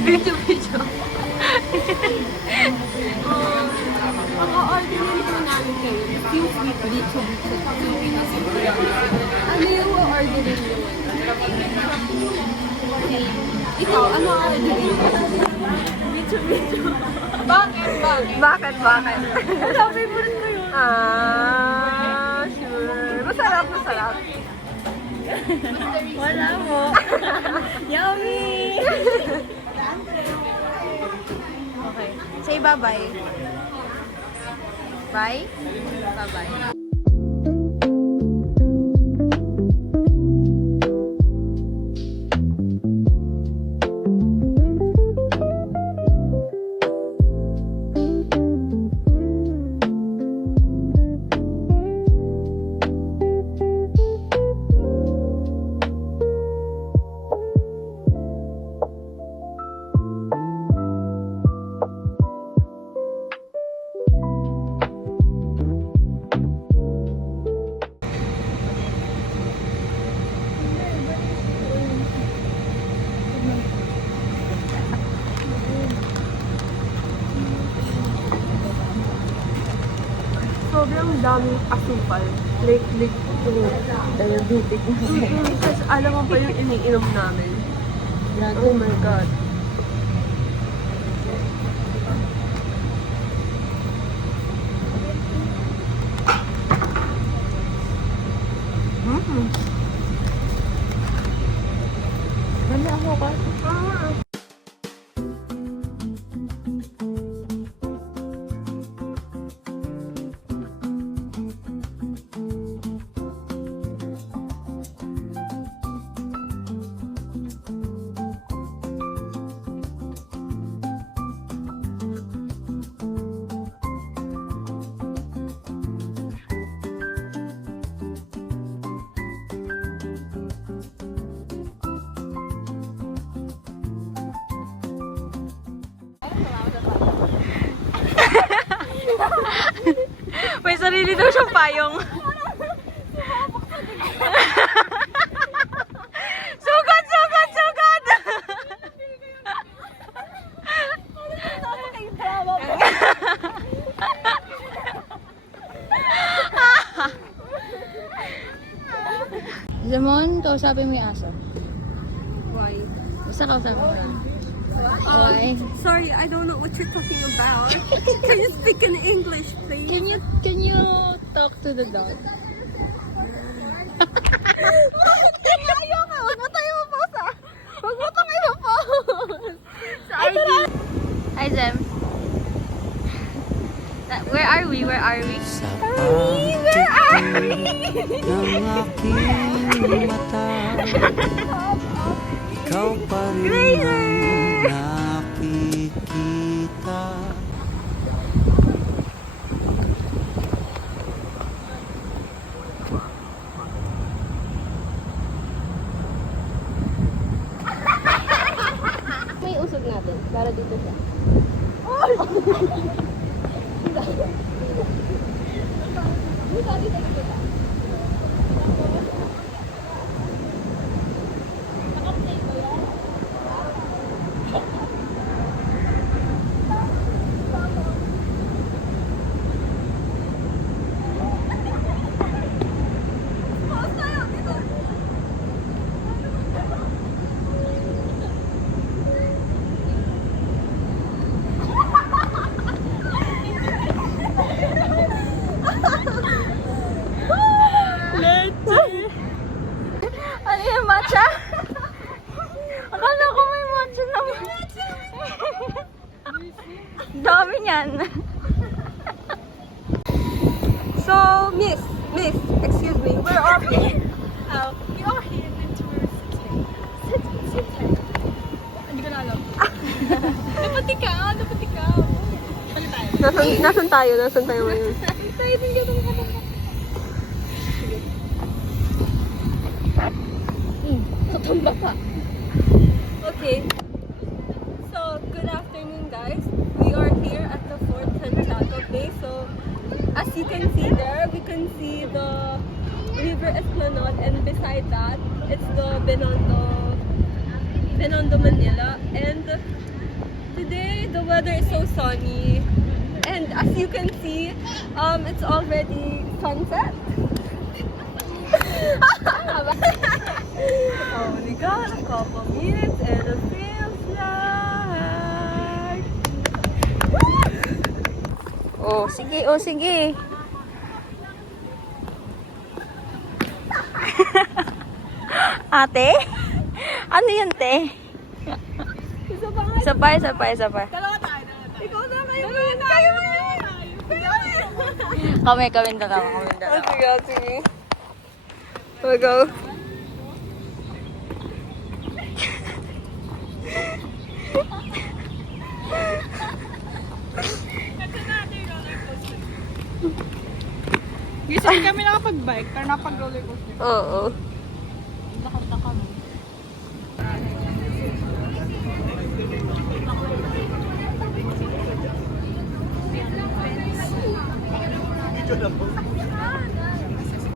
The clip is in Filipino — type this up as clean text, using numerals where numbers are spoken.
Video. Ang o-orderin po namin kayo, yung sweet bicho. Ano yung o-orderin nyo? Ikaw, ano o-orderin mo? Bicho. Bakit? Favorite ko yun. Sure. Masarap. Wala mo. Yummy! Okay. Say bye-bye. Bye? Bye-bye. Sobrang daming asukal. Like, dupit na. Kasi alam mo pa yung iniinom namin. Oh my God. Ganda ako ka. May sarili daw siyang payong. Sugat! Zamon, kausapin mo yung aso. Why? Basta kausapin mo lang. Why? Sorry, I don't know what you're talking about. Can you speak in English, please? Can you talk to the dog? Ayoko! Huwag mo tayo ma-pause ah! Huwag mo tayo ma-pause! Sorry. Hi, Zem. Where are we? Where are we? ng aking mata, ikaw pa rin ang nakikita. May usog natin para dito siya. Ano yung matcha? Akala ko may matcha naman. Dami niyan. So, Miss, excuse me, where are we? We are here in tourist place. Hindi ko na alam. Dapat ikaw. Ano tayo? Nasaan tayo ngayon? Tayo din ka naman. Katumba pa. Okay. So, good afternoon guys. We are here at the Fort Santiago Bay. So, as you can see there, we can see the River Esplanade, and beside that, it's the Binondo Binondo, Manila. And today, the weather is so sunny. And as you can see, it's already sunset. Only got a couple minutes and it feels like... Oh, sige, oh, sige. Ate? Ano yan, te? Isa pa nga. Isa pa, isa pa, isa pa. Dalawa tayo. Ikaw na kayo. Kayo na. Kami dalawa, kami dalawa. Sige, sige. We'll go. Usually kami nakapag-bike, pero napag-roller coaster. Oo.